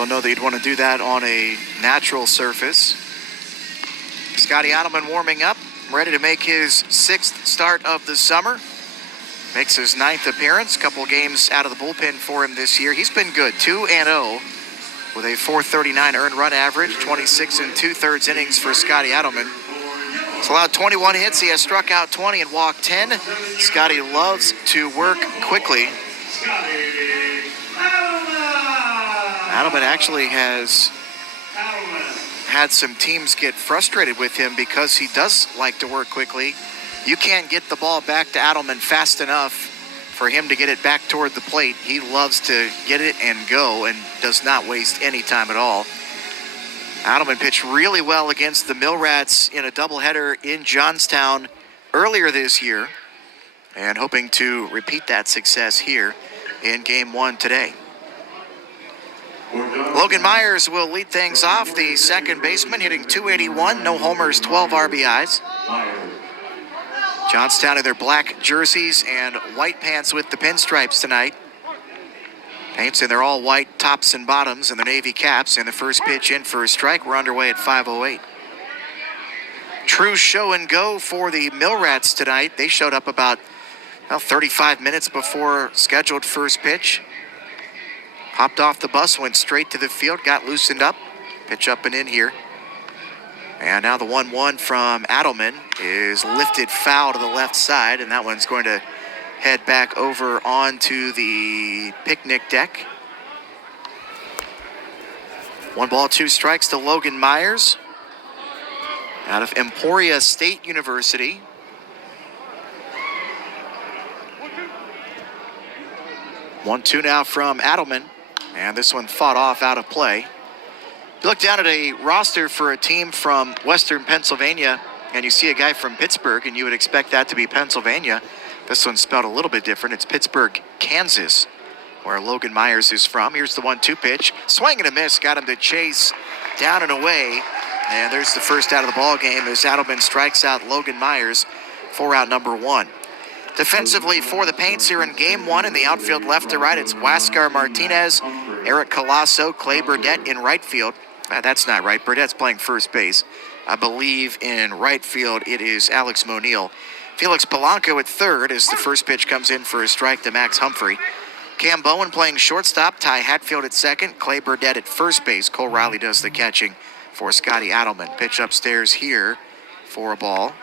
Don't know that you'd want to do that on a natural surface. Scotty Adelman warming up, ready to make his 6th start of the summer. Makes his 9th appearance, couple games out of the bullpen for him this year. He's been good, 2-0 with a .439 earned run average, 26 2/3 innings for Scotty Adelman. He's allowed 21 hits, he has struck out 20 and walked 10. Scotty loves to work quickly. Adelman actually has had some teams get frustrated with him because he does like to work quickly. You can't get the ball back to Adelman fast enough for him to get it back toward the plate. He loves to get it and go and does not waste any time at all. Adelman pitched really well against the Mill Rats in a doubleheader in Johnstown earlier this year, and hoping to repeat that success here in Game 1 today. Logan Myers will lead things off, the second baseman, hitting .281, no homers, 12 RBIs. Johnstown in their black jerseys and white pants with the pinstripes tonight. Paints in their all-white tops and bottoms and the navy caps, and the first pitch in for a strike. We're underway at 5:08. True show and go for the Mill Rats tonight. They showed up about 35 minutes before scheduled first pitch. Hopped off the bus, went straight to the field, got loosened up. Pitch up and in here. And now the 1-1 from Adelman is lifted foul to the left side, and that one's going to head back over onto the picnic deck. 1 ball, 2 strikes to Logan Myers out of Emporia State University. One, 2 now from Adelman, and this one fought off out of play. You look down at a roster for a team from Western Pennsylvania, and you see a guy from Pittsburgh, and you would expect that to be Pennsylvania. This one's spelled a little bit different. It's Pittsburgh, Kansas, where Logan Myers is from. Here's the 1-2 pitch. Swing and a miss. Got him to chase down and away. And there's the first out of the ball game as Adelman strikes out Logan Myers for out number 1. Defensively for the Paints here in Game 1 in the outfield left to right, it's Huascar Martinez, Eric Colasso, Clay Burdett in right field. That's not right. Burdett's playing first base. I believe in right field it is Alex Monil. Felix Polanco at third as the first pitch comes in for a strike to Max Humphrey. Cam Bowen playing shortstop, Ty Hatfield at second, Clay Burdett at first base. Cole Riley does the catching for Scotty Adelman. Pitch upstairs here for a ball.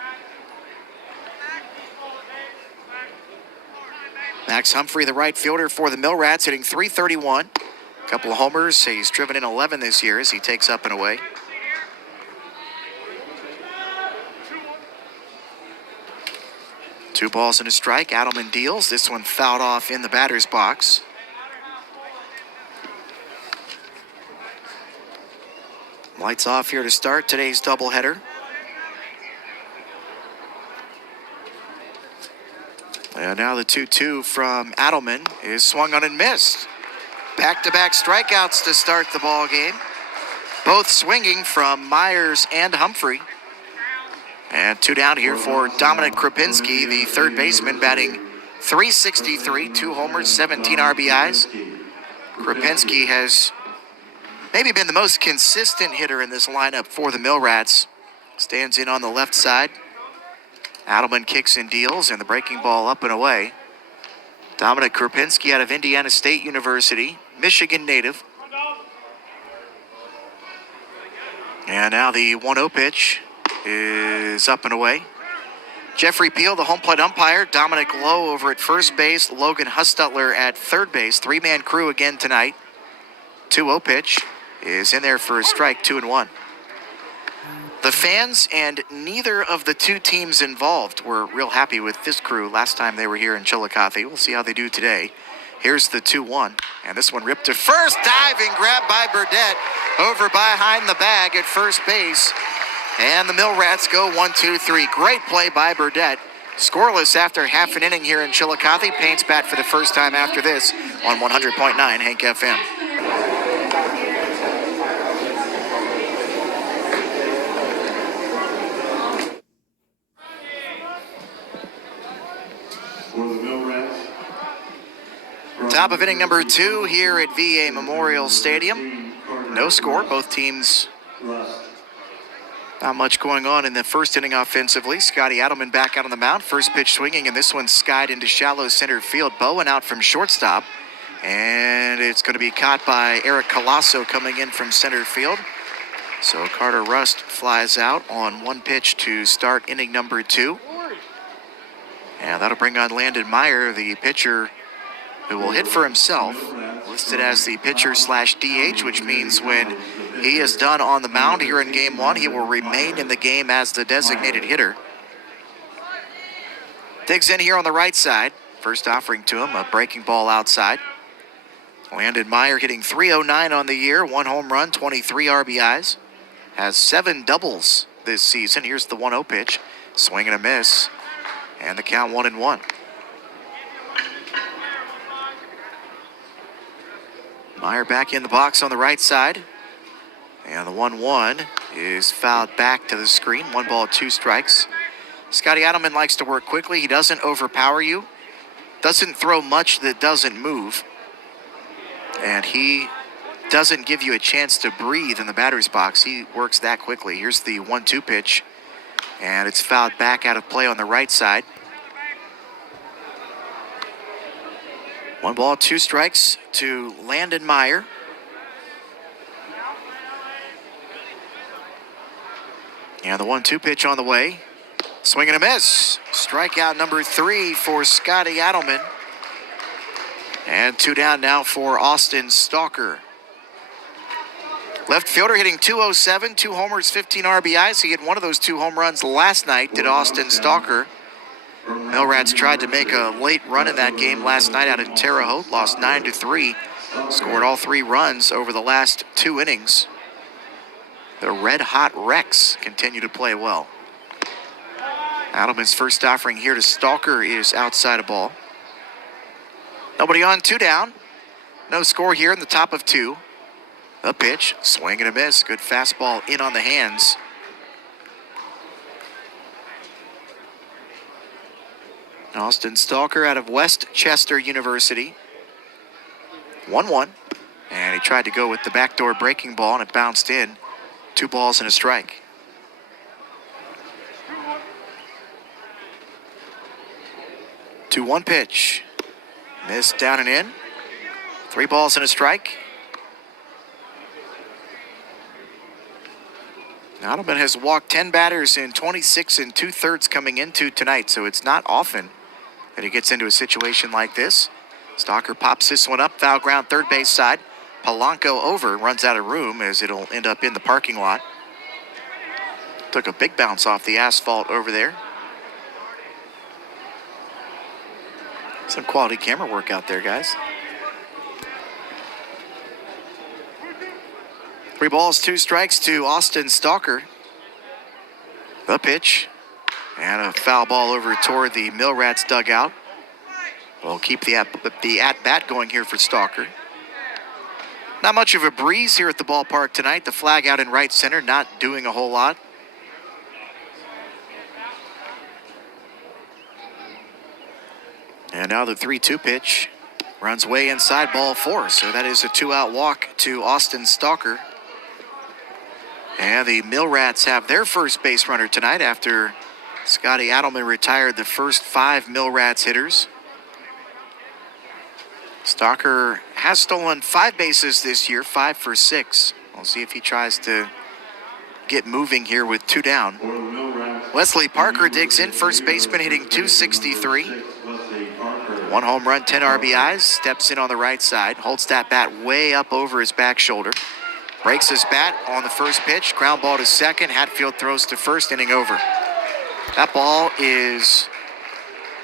Max Humphrey, the right fielder for the Mill Rats, hitting .331. A couple of homers. He's driven in 11 this year as he takes up and away. Two balls and a strike. Adelman deals. This one fouled off in the batter's box. Lights off here to start today's doubleheader. And now the 2-2 from Adelman is swung on and missed. Back-to-back strikeouts to start the ball game. Both swinging from Myers and Humphrey. And 2 down here for Dominic Krupinski, the third baseman, batting .363, 2 homers, 17 RBIs. Krupinski has maybe been the most consistent hitter in this lineup for the Mill Rats. Stands in on the left side. Adelman kicks and deals, and the breaking ball up and away. Dominic Krupinski out of Indiana State University, Michigan native. And now the 1-0 pitch is up and away. Jeffrey Peel, the home plate umpire. Dominic Lowe over at first base. Logan Hustutler at third base. 3-man crew again tonight. 2-0 pitch is in there for a strike, 2-1. The fans and neither of the two teams involved were real happy with this crew last time they were here in Chillicothe. We'll see how they do today. Here's the 2-1, and this one ripped to first. Diving grab by Burdett over behind the bag at first base. And the Mill Rats go 1-2-3. Great play by Burdett. Scoreless after half an inning here in Chillicothe. Paints bat for the first time after this on 100.9 Hank FM. Top of inning number 2 here at VA Memorial Stadium. No score. Both teams not much going on in the first inning offensively. Scotty Adelman back out on the mound. First pitch swinging, and this one skied into shallow center field. Bowen out from shortstop. And it's going to be caught by Eric Colasso coming in from center field. So Carter Rust flies out on one pitch to start inning number 2. And that'll bring on Landon Meyer, the pitcher who will hit for himself. Listed as the pitcher/DH, which means when he is done on the mound here in game 1, he will remain in the game as the designated hitter. Digs in here on the right side. First offering to him, a breaking ball outside. Landon Meyer hitting .309 on the year, 1 home run, 23 RBIs. Has 7 doubles this season. Here's the 1-0 pitch. Swing and a miss. And the count 1-1. Meyer back in the box on the right side. And the 1-1 is fouled back to the screen. 1 ball, 2 strikes. Scotty Adelman likes to work quickly. He doesn't overpower you. Doesn't throw much that doesn't move. And he doesn't give you a chance to breathe in the batter's box. He works that quickly. Here's the 1-2 pitch. And it's fouled back out of play on the right side. 1 ball, 2 strikes to Landon Meyer. And the 1-2 pitch on the way. Swing and a miss. Strikeout number 3 for Scotty Adelman. And 2 down now for Austin Stalker. Left fielder hitting .207, 2 homers, 15 RBIs. He hit one of those 2 home runs last night, did Austin Stalker. Millrats tried to make a late run in that game last night out in Terre Haute, lost 9-3. Scored all 3 runs over the last 2 innings. The Red Hot Rex continue to play well. Adelman's first offering here to Stalker is outside a ball. Nobody on, 2 down. No score here in the top of 2. A pitch, swing and a miss. Good fastball in on the hands. Austin Stalker out of West Chester University. 1-1. And he tried to go with the backdoor breaking ball, and it bounced in. 2 balls and a strike. Two 1 pitch. Missed down and in. 3 balls and a strike. Adelman has walked 10 batters in 26 2/3 coming into tonight, so it's not often that he gets into a situation like this. Stalker pops this one up, foul ground, third base side. Polanco over, runs out of room as it'll end up in the parking lot. Took a big bounce off the asphalt over there. Some quality camera work out there, guys. 3 balls, 2 strikes to Austin Stalker. The pitch. And a foul ball over toward the Millrats dugout. We'll keep the at-bat going here for Stalker. Not much of a breeze here at the ballpark tonight. The flag out in right center, not doing a whole lot. And now the 3-2 pitch. Runs way inside, ball 4. So that is a 2-out walk to Austin Stalker. And the Millrats have their first base runner tonight after Scotty Adelman retired the first 5 Millrats hitters. Stalker has stolen 5 bases this year, 5 for 6. We'll see if he tries to get moving here with 2 down. Wesley Parker digs in, first baseman hitting .263. 1 home run, 10 RBIs, steps in on the right side, holds that bat way up over his back shoulder. Breaks his bat on the first pitch, ground ball to second, Hatfield throws to first, inning over. That ball is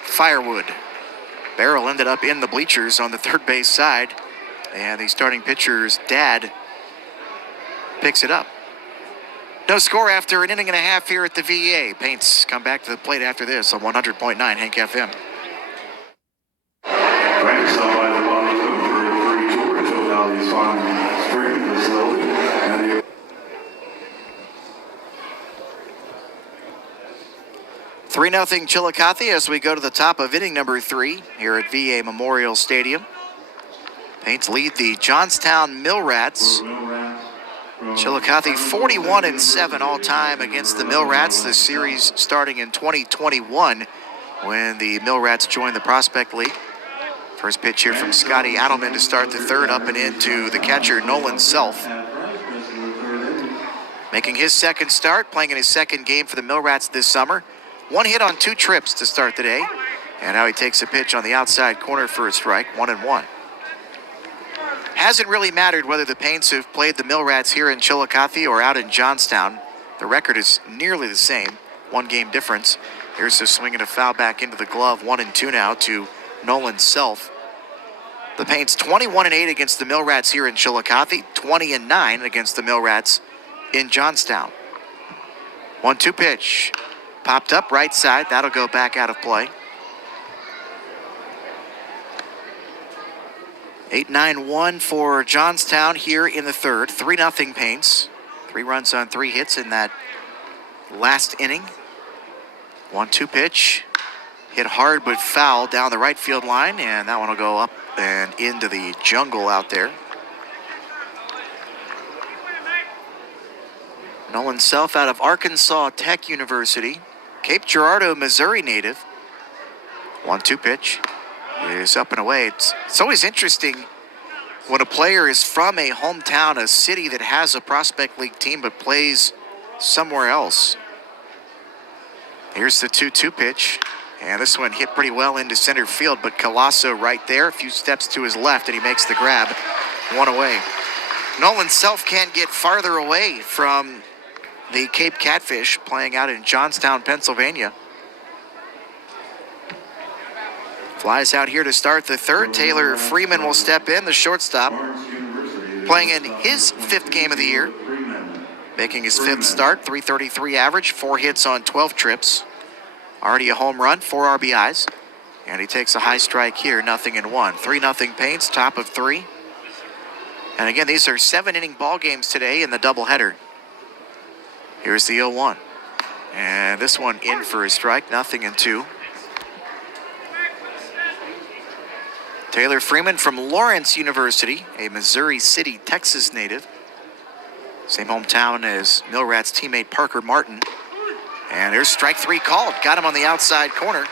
firewood. Barrel ended up in the bleachers on the third base side, and the starting pitcher's dad picks it up. No score after an inning and a half here at the VA. Paints come back to the plate after this on 100.9 Hank FM. Practice on by the body for a free tour at Joe Valley's Farm Spring Facility. 3-0 Chillicothe as we go to the top of inning number 3 here at VA Memorial Stadium. Paints lead the Johnstown Millrats Chillicothe 41-7 all time against the Mill Rats. The series starting in 2021 when the Mill Rats joined the Prospect League. First pitch here from Scotty Adelman to start the third, up and into the catcher Nolan Self. Making his second start, playing in his second game for the Mill Rats this summer. One hit on 2 trips to start the day. And now he takes a pitch on the outside corner for a strike, 1-1. Hasn't really mattered whether the Paints have played the Mill Rats here in Chillicothe or out in Johnstown. The record is nearly the same, 1 game difference. Here's the swing and a foul back into the glove, 1-2 now to Nolan Self. The Paints 21-8 against the Mill Rats here in Chillicothe, 20-9 against the Mill Rats in Johnstown. 1-2 pitch, popped up right side, that'll go back out of play. 8-9-1 for Johnstown here in the third. 3-0 Paints. 3 runs on 3 hits in that last inning. 1-2 pitch. Hit hard but foul down the right field line, and that one will go up and into the jungle out there. Nolan Self out of Arkansas Tech University. Cape Girardeau, Missouri native. 1-2 pitch. Is up and away. It's always interesting when a player is from a hometown, a city that has a Prospect League team but plays somewhere else. Here's the 2-2 pitch, and this one hit pretty well into center field, but Colasso right there, a few steps to his left, and he makes the grab. 1 away. Nolan Self can't get farther away from the Cape Catfish, playing out in Johnstown, Pennsylvania. Flies out here to start the third. Taylor Freeman will step in, the shortstop, playing in his 5th game of the year, making his 5th start, .333 average, 4 hits on 12 trips. Already a home run, 4 RBIs, and he takes a high strike here, 0-1. 3-0 Paints, top of 3. And again, these are 7-inning ball games today in the doubleheader. Here's the 0-1, and this one in for a strike, 0-2. Taylor Freeman from Lawrence University, a Missouri City, Texas native. Same hometown as Mill Rats teammate Parker Martin. And there's strike 3 called. Got him on the outside corner.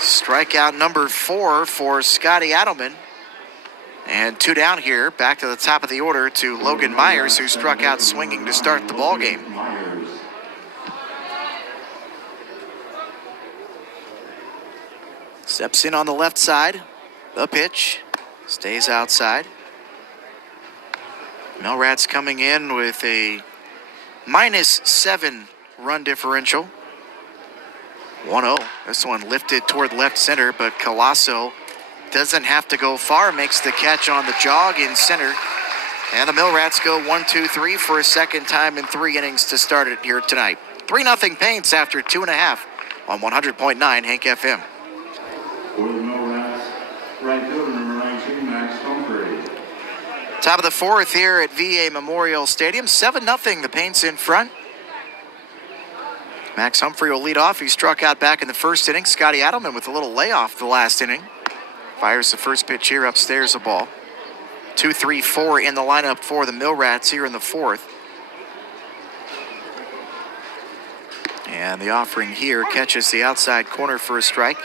Strikeout number 4 for Scotty Adelman. And 2 down here, back to the top of the order to Logan Myers, who struck out swinging to start the ball game. Steps in on the left side. The pitch stays outside. Mill Rats coming in with a -7 run differential. 1-0. This one lifted toward left center, but Colasso doesn't have to go far. Makes the catch on the jog in center. And the Mill Rats go 1-2-3 for a second time in 3 innings to start it here tonight. 3-0 Paints after 2.5 on 100.9 Hank FM. For the Mill Rats, right fielder number 19, Max Humphrey. Top of the 4th here at VA Memorial Stadium. 7-0, the Paints in front. Max Humphrey will lead off. He struck out back in the 1st inning. Scotty Adelman with a little layoff the last inning. Fires the first pitch here upstairs, a ball. 2-3-4 in the lineup for the Mill Rats here in the 4th. And the offering here catches the outside corner for a strike.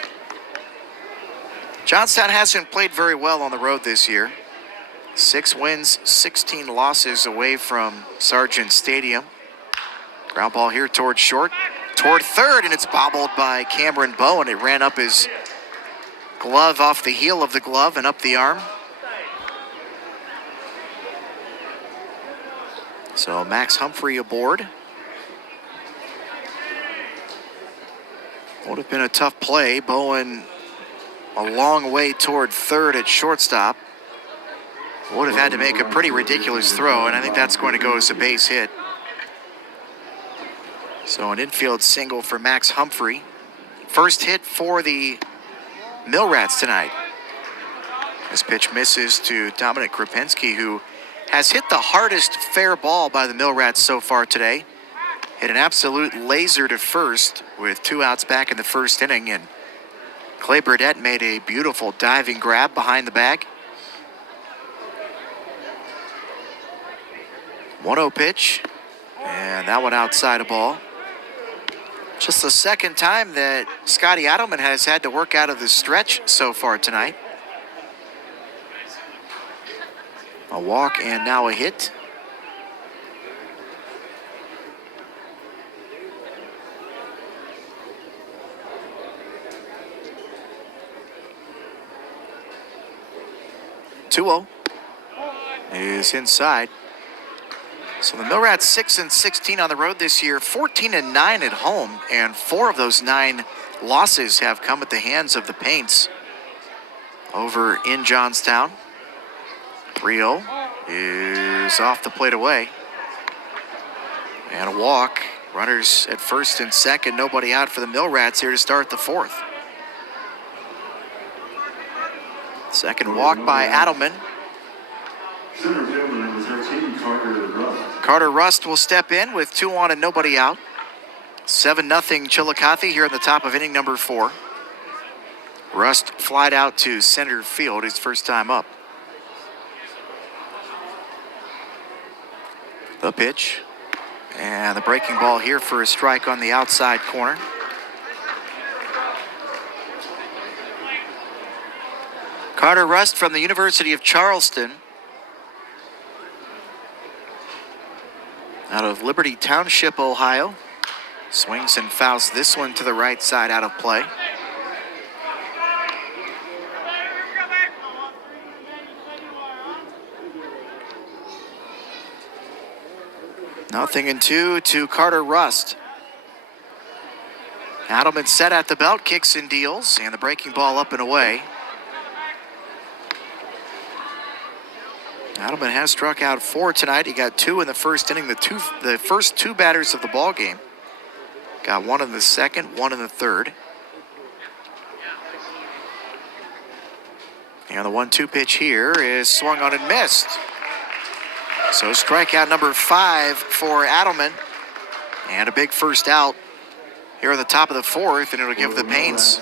Johnstown hasn't played very well on the road this year. 6 wins, 16 losses away from Sargent Stadium. Ground ball here toward short, toward third, and it's bobbled by Cameron Bowen. It ran up his glove, off the heel of the glove and up the arm. So Max Humphrey aboard. Would have been a tough play. Bowen a long way toward third at shortstop. Would have had to make a pretty ridiculous throw, and I think that's going to go as a base hit. So an infield single for Max Humphrey. First hit for the Mill Rats tonight. This pitch misses to Dominic Krapinski, who has hit the hardest fair ball by the Mill Rats so far today. Hit an absolute laser to first with 2 outs back in the 1st inning, and Clay Burdette made a beautiful diving grab behind the bag. 1-0 pitch, and that one outside a ball. Just the second time that Scotty Adelman has had to work out of the stretch so far tonight. A walk and now a hit. Two-0 is inside. So the Millrats 6-16 on the road this year, 14-9 at home, and 4 of those 9 losses have come at the hands of the Paints over in Johnstown. 3-0 is off the plate away. And a walk. Runners at first and second, nobody out for the Millrats here to start the 4th. Second walk by Adelman. Center fielder number 13, Carter Rust. Carter Rust will step in with 2 on and nobody out. 7-0 Chillicothe here in the top of inning number 4. Rust flied out to center field his first time up. The pitch. And the breaking ball here for a strike on the outside corner. Carter Rust from the University of Charleston. Out of Liberty Township, Ohio. Swings and fouls this one to the right side out of play. Nothing in 2 to Carter Rust. Adelman set at the belt, kicks and deals, and the breaking ball up and away. Adelman has struck out 4 tonight. He got 2 in the first inning. The first 2 batters of the ball game. Got 1 in the second, 1 in the third. And the 1-2 pitch here is swung on and missed. So strikeout number 5 for Adelman. And a big first out here at the top of the 4th, and it'll give the Paints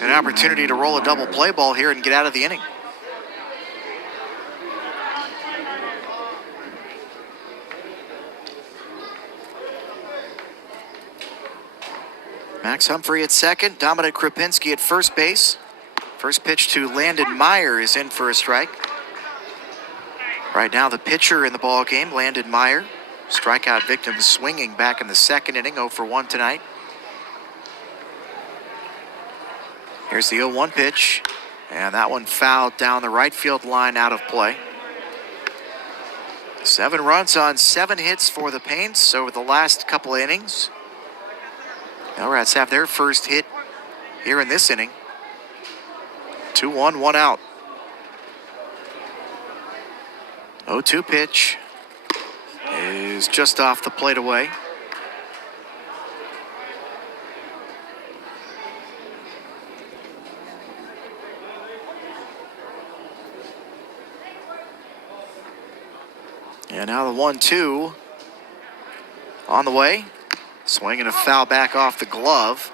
an opportunity to roll a double play ball here and get out of the inning. Max Humphrey at second, Dominic Krupinski at first base. First pitch to Landon Meyer is in for a strike. Right now the pitcher in the ball game, Landon Meyer. Strikeout victim swinging back in the second inning, 0 for 1 tonight. Here's the 0-1 pitch, and that one fouled down the right field line out of play. 7 runs on 7 hits for the Paints over the last couple of innings. Millrats have their first hit here in this inning. 2-1, 1 out. 0-2 pitch is just off the plate away. And now the 1-2 on the way. Swinging a foul back off the glove.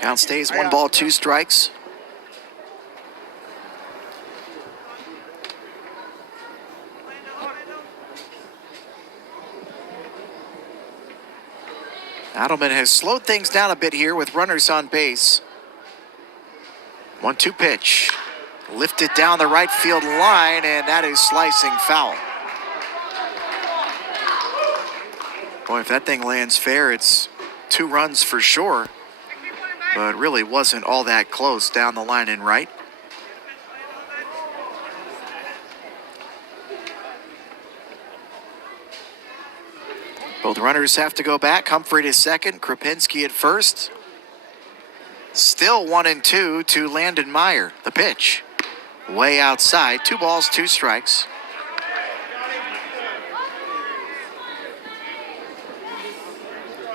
Count stays 1 ball, 2 strikes. Adelman has slowed things down a bit here with runners on base. 1-2 pitch. Lifted down the right field line, and that is slicing foul. Boy, if that thing lands fair, it's 2 runs for sure. But really wasn't all that close down the line and right. Both runners have to go back. Humphrey to second, Krupinski at first. Still 1-2 to Landon Meyer. The pitch. Way outside. 2 balls, 2 strikes.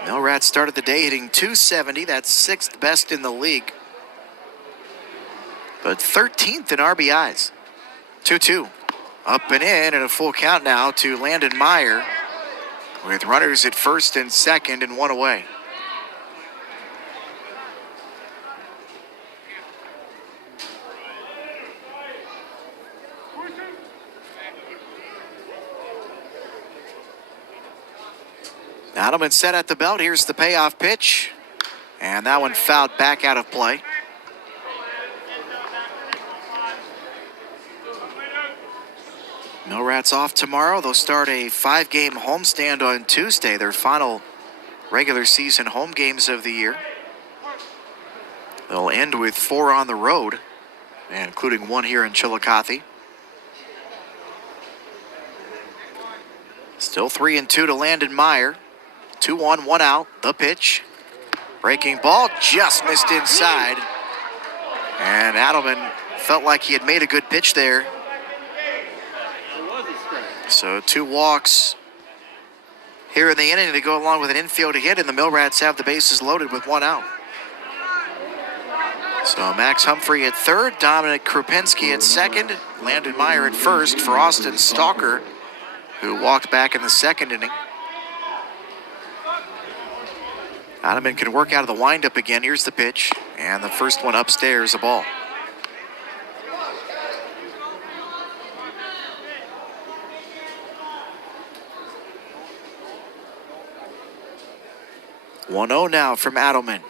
Millrats started the day hitting .270. That's 6th best in the league. But 13th in RBIs. 2-2. Up and in, and a full count now to Landon Meyer, with runners at first and second and 1 away. Adelman set at the belt. Here's the payoff pitch. And that one fouled back out of play. Millrats off tomorrow. They'll start a 5-game homestand on Tuesday, their final regular season home games of the year. They'll end with 4 on the road, including 1 here in Chillicothe. Still 3-2 to Landon Meyer. 2-1, 1 out. The pitch. Breaking ball just missed inside. And Adelman felt like he had made a good pitch there. So 2 walks here in the inning to go along with an infield hit, and the Millrats have the bases loaded with 1 out. So Max Humphrey at third, Dominic Krupinski at second, Landon Meyer at first for Austin Stalker, who walked back in the second inning. Adelman can work out of the windup again. Here's the pitch, and the first one upstairs, a ball. "1-0 now from Adelman.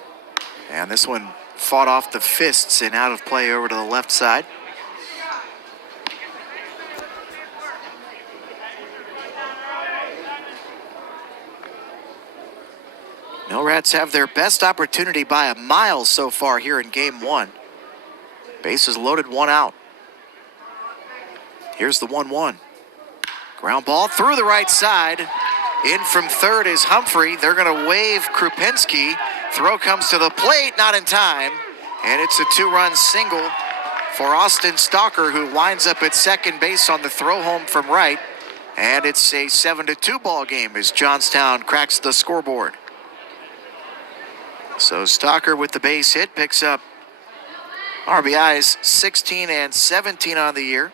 And this one fought off the fists and out of play over to the left side. Millrats have their best opportunity by a mile so far here in game 1. Bases loaded, 1 out. Here's the 1-1. Ground ball through the right side. In from third is Humphrey. They're going to wave Krupinski. Throw comes to the plate, not in time. And it's a 2-run single for Austin Stalker, who winds up at second base on the throw home from right. And it's a 7-2 ball game as Johnstown cracks the scoreboard. So Stalker with the base hit picks up RBIs 16 and 17 on the year.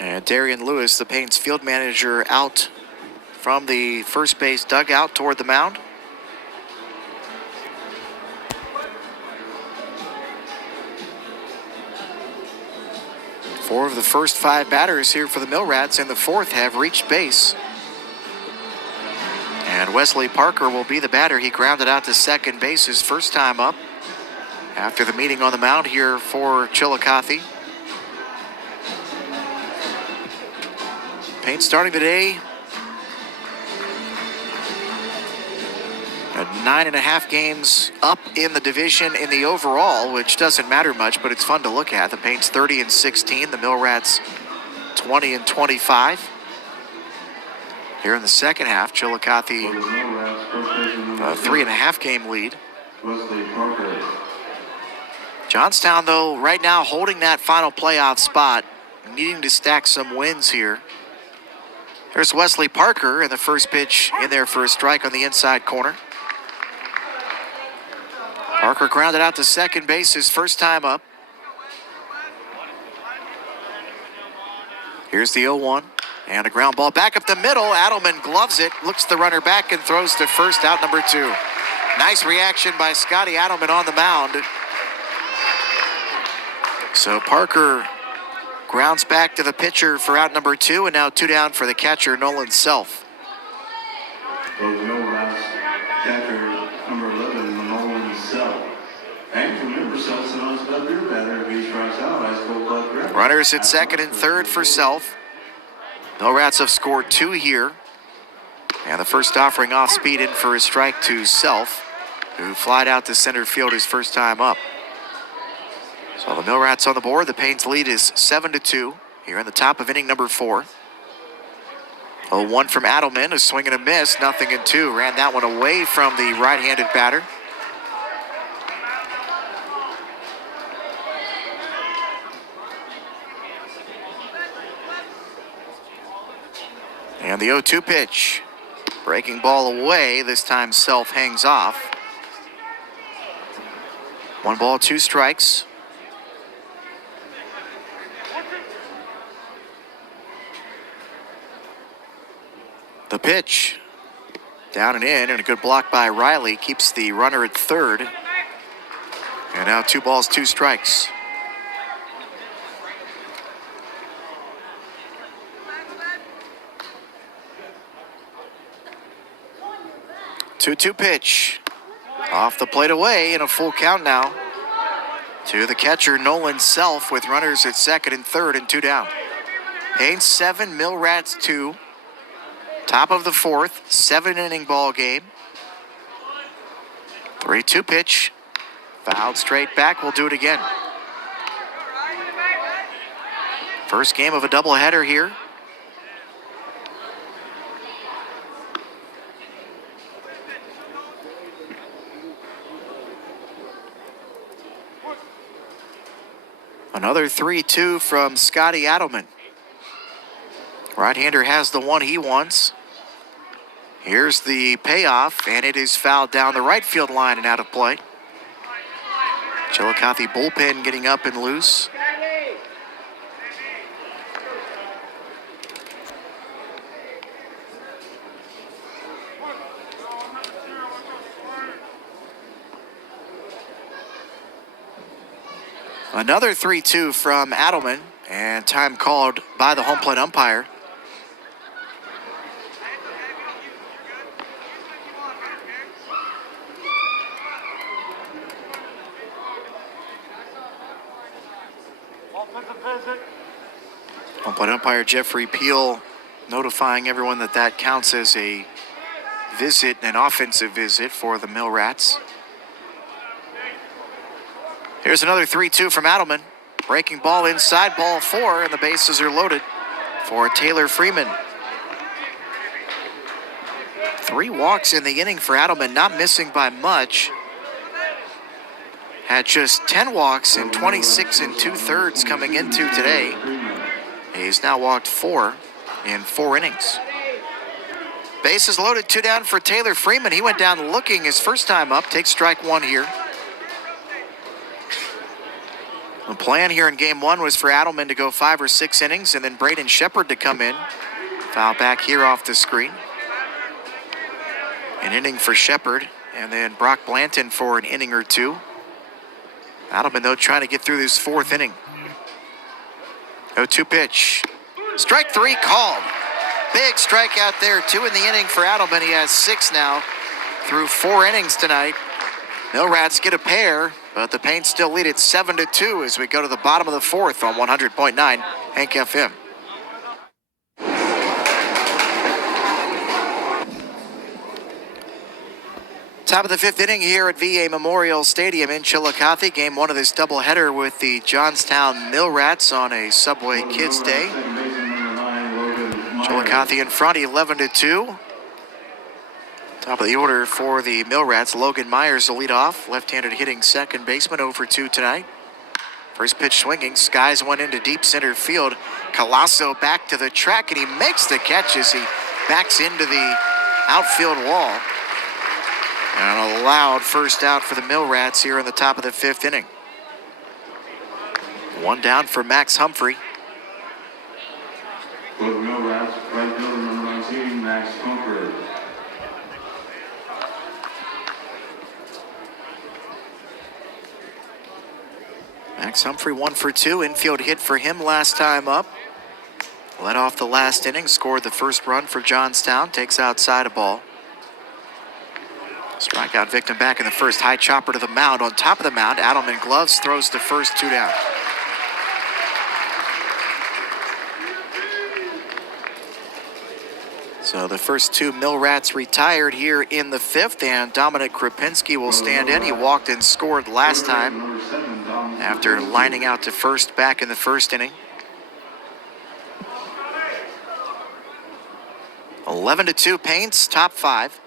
And Darian Lewis, the Payne's field manager, out from the first base dugout toward the mound. Four of the first 5 batters here for the Millrats in the 4th have reached base. And Wesley Parker will be the batter. He grounded out to second base his first time up after the meeting on the mound here for Chillicothe. Payne starting today at 9.5 games up in the division in the overall, which doesn't matter much, but it's fun to look at. The Payne's 30 and 16, the Millrats 20 and 25. Here in the second half, Chillicothe a 3.5 game lead. Johnstown, though, right now holding that final playoff spot, needing to stack some wins here. There's Wesley Parker, and the first pitch in there for a strike on the inside corner. Parker grounded out to second base his first time up. Here's the 0-1, and a ground ball back up the middle. Adelman gloves it, looks the runner back, and throws to first, out number 2. Nice reaction by Scotty Adelman on the mound. So Parker grounds back to the pitcher for out number 2, and now 2 down for the catcher, Nolan Self. Catcher number 11, Nolan Self. And remember, Self's an honest better batter. If he strikes out, ice cold blood grab. Runners at second and third for Self. Millrats have scored 2 here. And the first offering off speed in for his strike to Self, who flied out to center field his first time up. So the Millrats on the board. The Payne's lead is 7-2 here in the top of inning number 4. 0-1 from Adelman, a swing and a miss, 0-2. Ran that one away from the right-handed batter. And the 0-2 pitch. Breaking ball away. This time Self hangs off. 1 ball, 2 strikes. The pitch, down and in, and a good block by Riley keeps the runner at third. And now 2 balls, 2 strikes. 2-2 pitch. Off the plate away, and a full count now to the catcher, Nolan Self, with runners at second and third and 2 down. Payne 7, Mill Rats 2. Top of the fourth, 7-inning ball game. 3-2 pitch. Fouled straight back. We'll do it again. First game of a doubleheader here. Another 3-2 from Scotty Adelman. Right-hander has the one he wants. Here's the payoff, and it is fouled down the right field line and out of play. Chillicothe bullpen getting up and loose. Another 3-2 from Adelman, and time called by the home plate umpire. Home plate umpire Jeffrey Peel notifying everyone that that counts as a visit, an offensive visit for the Mill Rats. Here's another 3-2 from Adelman. Breaking ball inside, ball 4, and the bases are loaded for Taylor Freeman. 3 walks in the inning for Adelman, not missing by much. Had just 10 walks in 26 2/3 coming into today. He's now walked 4 in 4 innings. Bases loaded, 2 down for Taylor Freeman. He went down looking his first time up, takes strike 1 here. The plan here in game 1 was for Adelman to go 5 or 6 innings and then Braden Shepard to come in. Foul back here off the screen. An inning for Shepard, and then Brock Blanton for an inning or 2. Adelman, though, trying to get through this 4th inning. 0-2 pitch. Strike 3 called. Big strikeout there, 2 in the inning for Adelman. He has 6 now through 4 innings tonight. Mill Rats get a pair, but the Paints still lead it 7-2 as we go to the bottom of the 4th on 100.9 Hank FM. Top of the 5th inning here at VA Memorial Stadium in Chillicothe. Game 1 of this doubleheader with the Johnstown Mill Rats on a Subway Kids Day. Chillicothe in front, 11-2. Top of the order for the Mill Rats. Logan Myers will lead off. Left-handed hitting second baseman, 0-2 tonight. First pitch swinging. Skies one into deep center field. Colasso back to the track, and he makes the catch as he backs into the outfield wall. And a loud first out for the Mill Rats here in the top of the 5th inning. 1 down for Max Humphrey. For the Mill Rats, right fielder number 19, Max Humphrey. Max Humphrey 1 for 2. Infield hit for him last time up. Led off the last inning, scored the first run for Johnstown. Takes outside a ball. Strikeout victim back in the first. High chopper to the mound. On top of the mound, Adelman gloves, throws to first, 2 down. So the first 2 Mill Rats retired here in the 5th, and Dominic Krapinski will stand in. He walked and scored last time after lining out to first back in the first inning. 11-2 Paints, top 5.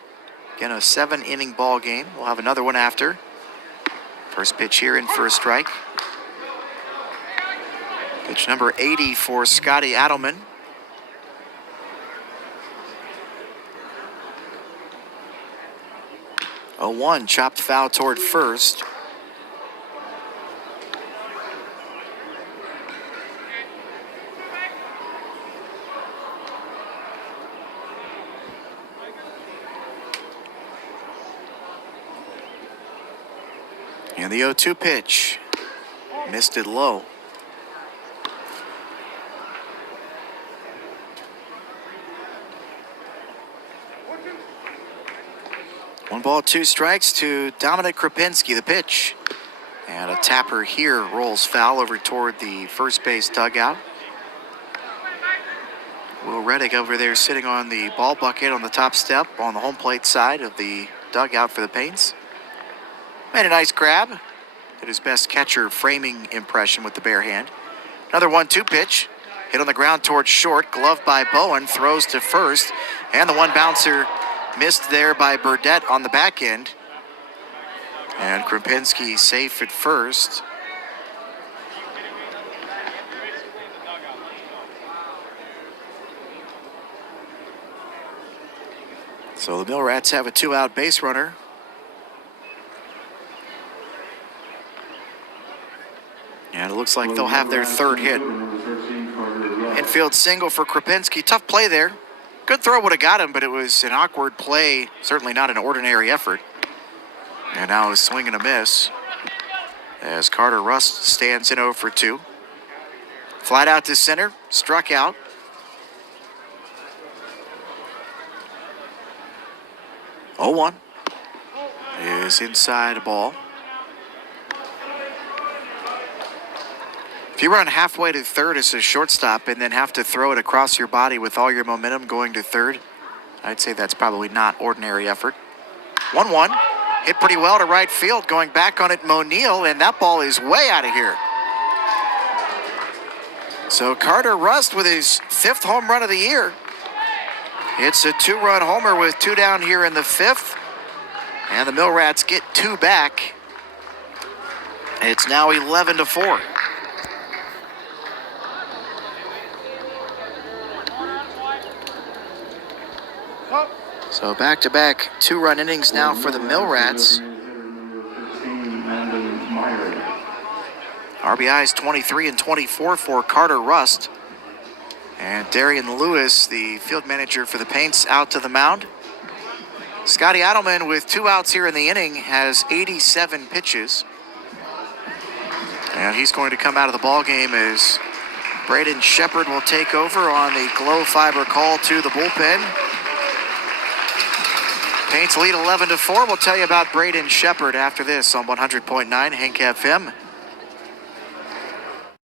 Again, a 7-inning ball game. We'll have another one after. First pitch here in for a strike. Pitch number 80 for Scotty Adelman. A 1 chopped foul toward first. And the 0-2 pitch. Missed it low. 1 ball, 2 strikes to Dominic Krupinski, the pitch. And a tapper here rolls foul over toward the first base dugout. Will Reddick over there sitting on the ball bucket on the top step on the home plate side of the dugout for the Paints. Made a nice grab. Did his best catcher framing impression with the bare hand. Another 1-2 pitch. Hit on the ground towards short. Gloved by Bowen. Throws to first. And the one bouncer missed there by Burdette on the back end. And Krupinski safe at first. So the Mill Rats have a 2-out base runner. And it looks like they'll have their third hit. Infield single for Krupinski. Tough play there. Good throw would have got him, but it was an awkward play. Certainly not an ordinary effort. And now a swing and a miss as Carter Rust stands in 0 for 2. Flied out to center. Struck out. Oh, 1 is inside a ball. If you run halfway to third as a shortstop and then have to throw it across your body with all your momentum going to third, I'd say that's probably not ordinary effort. 1-1, hit pretty well to right field. Going back on it, Monil, and that ball is way out of here. So Carter Rust with his 5th home run of the year. It's a 2-run homer with 2 down here in the 5th. And the Mill Rats get 2 back. It's now 11-4. So back-to-back 2-run innings now for the Mill Rats. RBIs 23 and 24 for Carter Rust. And Darian Lewis, the field manager for the Paints, out to the mound. Scotty Adelman with 2 outs here in the inning has 87 pitches. And he's going to come out of the ball game as Braden Shepard will take over on the glow fiber call to the bullpen. Paints lead 11-4. We'll tell you about Braden Shepard after this on 100.9 Hank FM.